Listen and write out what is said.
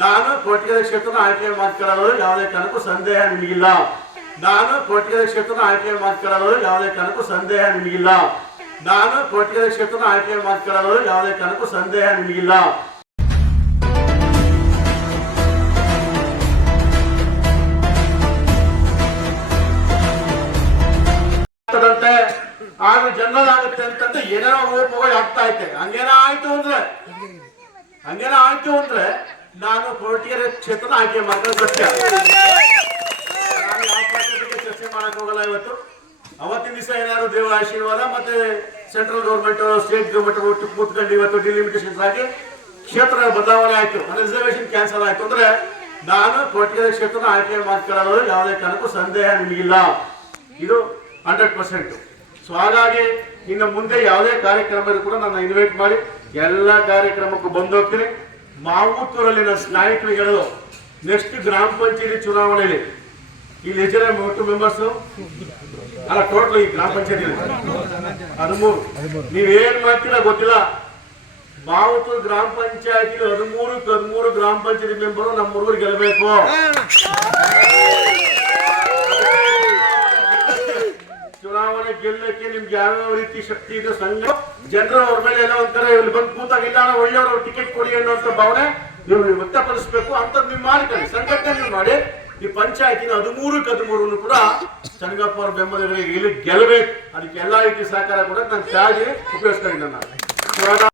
ನಾನು ಕೊಟ್ಟಿಗೆ ಕ್ಷೇತ್ರನ ಆಯ್ಕೆ ಮಾಡ್ಕೊಳ್ಳೋದು ಯಾವುದೇ ಕಾರಣಕ್ಕೂ ಸಂದೇಹ ನಿಮಗಿಲ್ಲ. ನಾನು ಕೊಟ್ಟಿಗೆ ಕ್ಷೇತ್ರನ ಆಯ್ಕೆ ಮಾಡ್ಕೊಳ್ಳೋದು ಯಾವುದೇ ಕಾರಣಕ್ಕೂ ಸಂದೇಹ ನಿಮಗಿಲ್ಲ. ನಾನು ಕೊಟ್ಟಿಗೆ ಕ್ಷೇತ್ರನ ಆಯ್ಕೆ ಮಾಡ್ಕೊಳ್ಳೋದು ಯಾವುದೇ ಕಾರಣಕ್ಕೂ ಸಂದೇಹ ನಿಮಗಿಲ್ಲ. ಆಗ ಜನರಲ್ ಆಗುತ್ತೆ ಅಂತಂದ್ರೆ ಏನೇನೋ ರೂಪಗಳು ಆಗ್ತಾ ಐತೆ. ಹಂಗೇನೋ ಆಯ್ತು ಅಂದ್ರೆ? ಹಂಗೇನೋ ಆಯ್ತು ಅಂದ್ರೆ ನಾನು ಕೋರ್ಟಿಯರ ಕ್ಷೇತ್ರನ ಆಯ್ಕೆ ಸತ್ಯ ನಾನು ಯಾವ ಬಗ್ಗೆ ಚರ್ಚೆ ಮಾಡಕ್ ಹೋಗಲ್ಲ ಇವತ್ತು? ಅವತ್ತಿನ ದಿವಸ ಏನಾದ್ರು ದೇವರ ಆಶೀರ್ವಾದ ಮತ್ತೆ ಸೆಂಟ್ರಲ್ ಗೌರ್ಮೆಂಟ್ ಸ್ಟೇಟ್ ಗೌರ್ಮೆಂಟ್ ಕೂತ್ಕೊಂಡು ಇವತ್ತು ಡಿಲಿಮಿಟೇಷನ್ಸ್ ಆಗಿ ಕ್ಷೇತ್ರ ಬದಲಾವಣೆ ಆಯ್ತು. ರಿಸರ್ವೇಶನ್ ಕ್ಯಾನ್ಸಲ್ ಆಯ್ತು. ಅಂದ್ರೆ ನಾನು ಕೊರಟಗೆರೆ ಕ್ಷೇತ್ರನ ಆಯ್ಕೆ ಮಾಡ್ಕೊಳ್ಳೋದು ಯಾವುದೇ ಕಾರಣಕ್ಕೂ ಸಂದೇಹ ನಿಮಗಿಲ್ಲ. ಇದು ಹಂಡ್ರೆಡ್ ಪರ್ಸೆಂಟ್ ಸೊ ಹಾಗಾಗಿ ಇನ್ನು ಮುಂದೆ ಯಾವುದೇ ಕಾರ್ಯಕ್ರಮ ಕೂಡ ನಾನು ಇನ್ವೈಟ್ ಮಾಡಿ ಎಲ್ಲ ಕಾರ್ಯಕ್ರಮಕ್ಕೂ ಬಂದು ಹೋಗ್ತೀನಿ. ಮಾವುತ್ತೂರಲ್ಲಿ ನಾಯಕರುಗಳು ನೆಕ್ಸ್ಟ್ ಗ್ರಾಮ ಪಂಚಾಯತಿ ಚುನಾವಣೆಯಲ್ಲಿ. ಇಲ್ಲಿ ಎಷ್ಟು ಜನ ಒಟ್ಟು ಮೆಂಬರ್ಸು ಅಲ್ಲ ಟೋಟಲ್ ಈ ಗ್ರಾಮ ಪಂಚಾಯತಿ ಹದಿಮೂರು. ನೀವೇನ್ ಮಾಡ್ತೀರಾ ಗೊತ್ತಿಲ್ಲ. ಮಾವುತೂರು ಗ್ರಾಮ ಪಂಚಾಯತಿ ಹದಿಮೂರು ಹದಿಮೂರು ಗ್ರಾಮ ಪಂಚಾಯತಿ ಮೆಂಬರು ನಮ್ಮ ಹುಡುಗರು ಗೆಲ್ಲಬೇಕು ಗೆಲ್ಲಕ್ಕೆ ನಿಮ್ಗೆ ಯಾವ್ಯಾವ ರೀತಿ ಶಕ್ತಿ ಇದೆ, ಸಂಘ. ಜನರು ಅವ್ರ ಮೇಲೆ ಏನೋ ಒಂಥರ ಇಲ್ಲಿ ಬಂದು ಕೂತಾಗ ಇಲ್ಲ ಅಣ್ಣ ಒಳ್ಳೆಯವರು ಟಿಕೆಟ್ ಕೊಡಿ ಅನ್ನೋಂಥ ಭಾವನೆ ನೀವು ವ್ಯಕ್ತಪಡಿಸ್ಬೇಕು ಅಂತ ನೀವು ಮಾಡ್ಕೊಳ್ಳಿ ಸಂಘಟನೆ ನೀವು ಮಾಡಿ. ಈ ಪಂಚಾಯತಿನ ಹದಿಮೂರಕ್ಕೆ ಹದಿಮೂರನ್ನು ಕೂಡ ಚನ್ನಗಪ್ಪ ಅವ್ರ ಬೆಂಬಲಿಗರಿಗೆ ಇಲ್ಲಿ ಗೆಲ್ಲಬೇಕು ಅದಕ್ಕೆ ಎಲ್ಲಾ ರೀತಿ ಸಹಕಾರ ಕೂಡ ನಾನು ತ್ಯಾಗಿ ಉಪಯೋಗಿಸ್ತಾ ನಾನು.